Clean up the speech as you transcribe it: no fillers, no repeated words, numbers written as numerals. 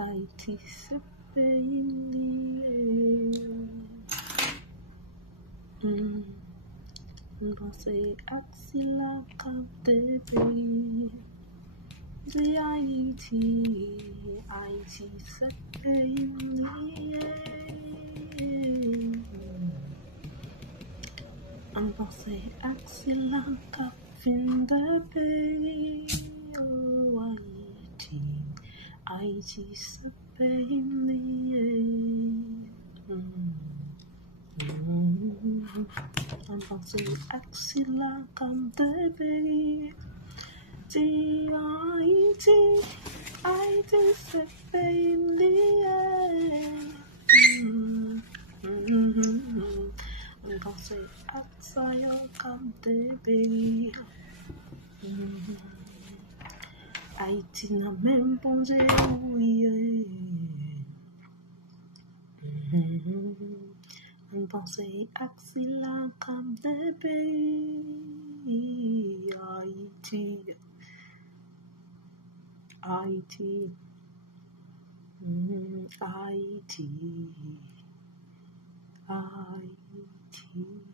Haïti, ce pays. Pensez à si la carte de pays. De Haïti, Haïti, ce pays. Pensez à si la carte de pays. Oh, Haïti, Haïti, ce pays. Pensez à si la carte de pays. De Haïti, Haïti, ce pays. Pensez à ça, la carte de pays. Haïti n'a même pas de Pensez à si la carte de pays. Haïti, Haïti, Haïti, Haïti.